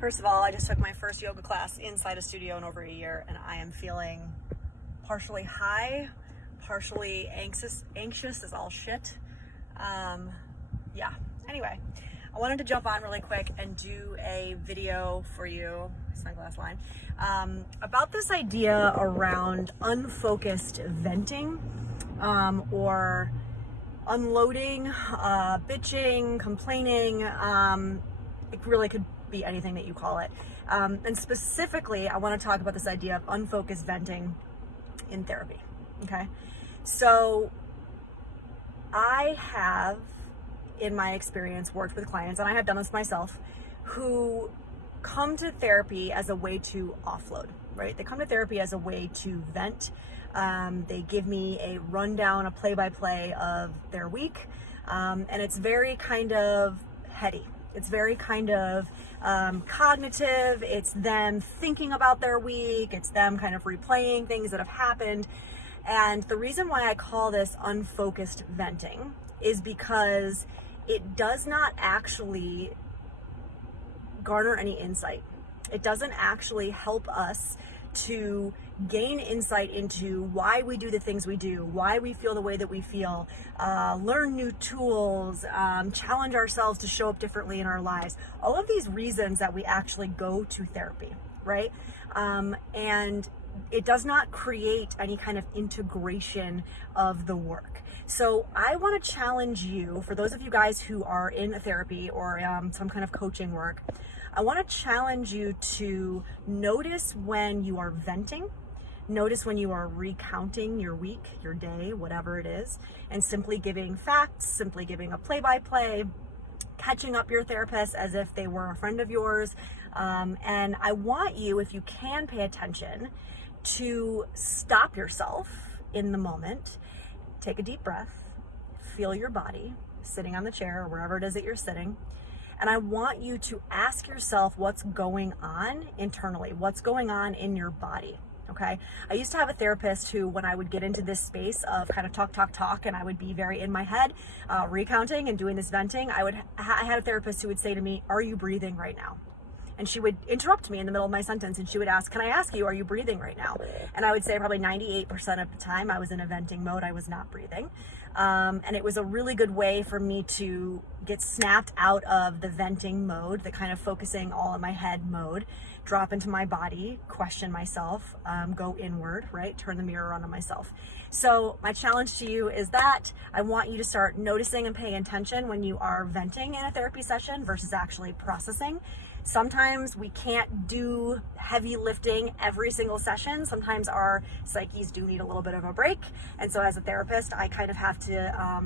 First of all, I just took my first yoga class inside a studio in over a year, and I am feeling partially high, partially anxious as all shit. Yeah, anyway, I wanted to jump on really quick and do a video for you, sunglass line, about this idea around unfocused venting, or unloading, bitching, complaining. It really could be anything that you call it. And specifically, I want to talk about this idea of unfocused venting in therapy. Okay. So I have, in my experience, worked with clients, and I have done this myself, who come to therapy as a way to offload, right? They come to therapy as a way to vent. They give me a rundown, a play-by-play of their week. And it's very kind of heady. It's very kind of cognitive. It's them thinking about their week. It's them kind of replaying things that have happened. And the reason why I call this unfocused venting is because it does not actually garner any insight. It doesn't actually help us to gain insight into why we do the things we do, why we feel the way that we feel, learn new tools, challenge ourselves to show up differently in our lives. All of these reasons that we actually go to therapy, right? And it does not create any kind of integration of the work. So I want to challenge you, for those of you guys who are in a therapy or some kind of coaching work, I want to challenge you to notice when you are venting, notice when you are recounting your week, your day, whatever it is, and simply giving facts, simply giving a play-by-play, catching up your therapist as if they were a friend of yours. And I want you, if you can pay attention, to stop yourself in the moment, take a deep breath, feel your body sitting on the chair or wherever it is that you're sitting. And I want you to ask yourself what's going on internally, what's going on in your body. Okay. I used to have a therapist who, when I would get into this space of kind of talk, and I would be very in my head, recounting and doing this venting, I had a therapist who would say to me, "Are you breathing right now?" And she would interrupt me in the middle of my sentence, and she would ask, "Can I ask you, are you breathing right now?" And I would say probably 98% of the time I was in a venting mode. I was not breathing. And it was a really good way for me to get snapped out of the venting mode, the kind of focusing all in my head mode, drop into my body, question myself, go inward, right? Turn the mirror on myself. So my challenge to you is that I want you to start noticing and paying attention when you are venting in a therapy session versus actually processing. Sometimes we can't do heavy lifting every single session. Sometimes our psyches do need a little bit of a break. And so as a therapist, I kind of have to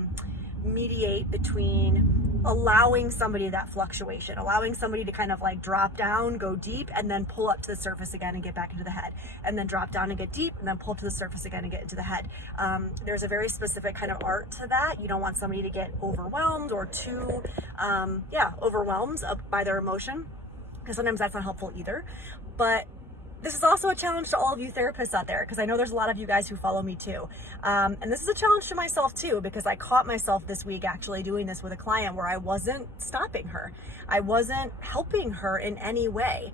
mediate between allowing somebody that fluctuation, allowing somebody to kind of like drop down, go deep, and then pull up to the surface again and get back into the head, and then drop down and get deep, and then pull to the surface again and get into the head. There's a very specific kind of art to that. You don't want somebody to get overwhelmed or too, overwhelmed by their emotion, because sometimes that's not helpful either. But this is also a challenge to all of you therapists out there, because I know there's a lot of you guys who follow me too. And this is a challenge to myself too, because I caught myself this week actually doing this with a client where I wasn't stopping her. I wasn't helping her in any way.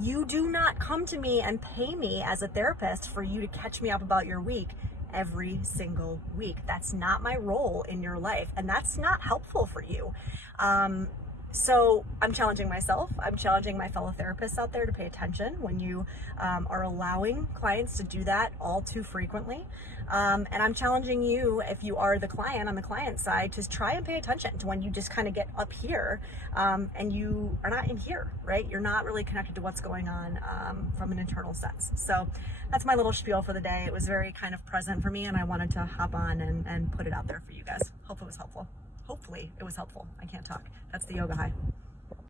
You do not come to me and pay me as a therapist for you to catch me up about your week every single week. That's not my role in your life, and that's not helpful for you. So I'm challenging myself. I'm challenging my fellow therapists out there to pay attention when you are allowing clients to do that all too frequently. And I'm challenging you, if you are the client on the client side, to try and pay attention to when you just kind of get up here and you are not in here, right? You're not really connected to what's going on from an internal sense. So that's my little spiel for the day. It was very kind of present for me, and I wanted to hop on and put it out there for you guys. Hope it was helpful. Hopefully it was helpful. I can't talk. That's the yoga high.